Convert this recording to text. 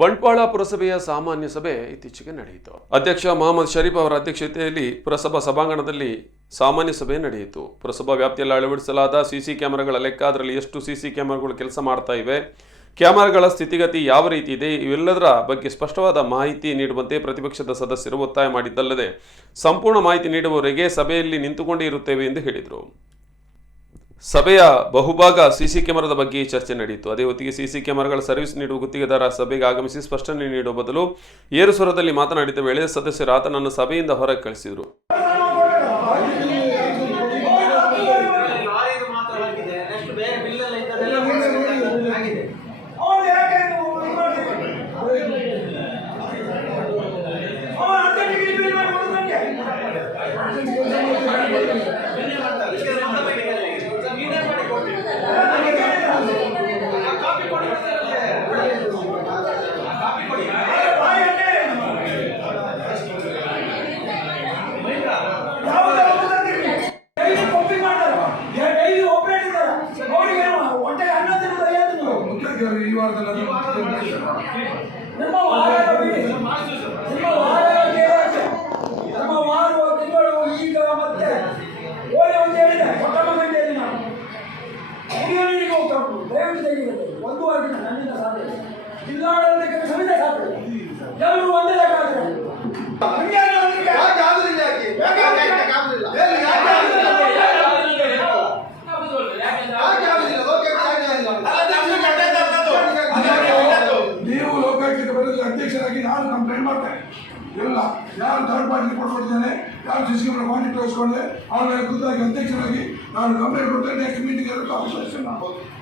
ಬಂಟ್ವಾಳ ಪುರಸಭೆಯ ಸಾಮಾನ್ಯ ಸಭೆ ಇತ್ತೀಚೆಗೆ ನಡೆಯಿತು. ಅಧ್ಯಕ್ಷ ಮೊಹಮ್ಮದ್ ಶರೀಫ್ ಅವರ ಅಧ್ಯಕ್ಷತೆಯಲ್ಲಿ ಪುರಸಭಾ ಸಭಾಂಗಣದಲ್ಲಿ ಸಾಮಾನ್ಯ ಸಭೆ ನಡೆಯಿತು. ಪುರಸಭಾ ವ್ಯಾಪ್ತಿಯಲ್ಲಿ ಅಳವಡಿಸಲಾದ ಸಿಸಿ ಕ್ಯಾಮೆರಾಗಳ ಲೆಕ್ಕ, ಅದರಲ್ಲಿ ಎಷ್ಟು ಸಿಸಿ ಕ್ಯಾಮೆರಾಗಳು ಕೆಲಸ ಮಾಡ್ತಾ ಇವೆ, ಕ್ಯಾಮೆರಾಗಳ ಸ್ಥಿತಿಗತಿ ಯಾವ ರೀತಿ ಇದೆ, ಇವೆಲ್ಲದರ ಬಗ್ಗೆ ಸ್ಪಷ್ಟವಾದ ಮಾಹಿತಿ ನೀಡುವಂತೆ ಪ್ರತಿಪಕ್ಷದ ಸದಸ್ಯರು ಒತ್ತಾಯ ಮಾಡಿದ್ದಲ್ಲದೆ ಸಂಪೂರ್ಣ ಮಾಹಿತಿ ನೀಡುವವರೆಗೆ ಸಭೆಯಲ್ಲಿ ನಿಂತುಕೊಂಡೇ ಇರುತ್ತೇವೆ ಎಂದು ಹೇಳಿದರು. ಸಭೆಯ ಬಹುಭಾಗ ಸಿಸಿ ಕ್ಯಾಮೆರಾದ ಬಗ್ಗೆ ಚರ್ಚೆ ನಡೆಯಿತು. ಅದೇ ಹೊತ್ತಿಗೆ ಸಿಸಿ ಕ್ಯಾಮೆರಾಗಳ ಸರ್ವಿಸ್ ನೀಡುವ ಗುತ್ತಿಗೆದಾರ ಸಭೆಗೆ ಆಗಮಿಸಿ ಸ್ಪಷ್ಟನೆ ನೀಡುವ ಬದಲು ಏರು ಸ್ವರದಲ್ಲಿ ಮಾತನಾಡಿದ ವೇಳೆ ಸದಸ್ಯರು ಆತನನ್ನು ಸಭೆಯಿಂದ ಹೊರಗೆ ಕಳಿಸಿದರು. ಅಧ್ಯಕ್ಷರಾಗಿ ನಾನು ಕಂಪ್ಲೇಂಟ್ ಮಾಡ್ತೇನೆ. ಇಲ್ಲ, ಯಾರು ಥರ್ಡ್ ಪಾರ್ಟಿ ಕೊಟ್ಬಿಟ್ಟಿದ್ದಾನೆ, ಯಾರು ಸಿಸಿ ಕ್ಯಾಮೆರಾ ಮಾನಿಟರ್ ವಹಿಸ್ಕೊಂಡೆ, ಅವ್ರ ಮೇಲೆ ಖುದ್ದಾಗಿ ಅಧ್ಯಕ್ಷರಾಗಿ ನಾನು ಕಂಪ್ಲೇಂಟ್ ಕೊಡ್ತೇನೆ. Next meeting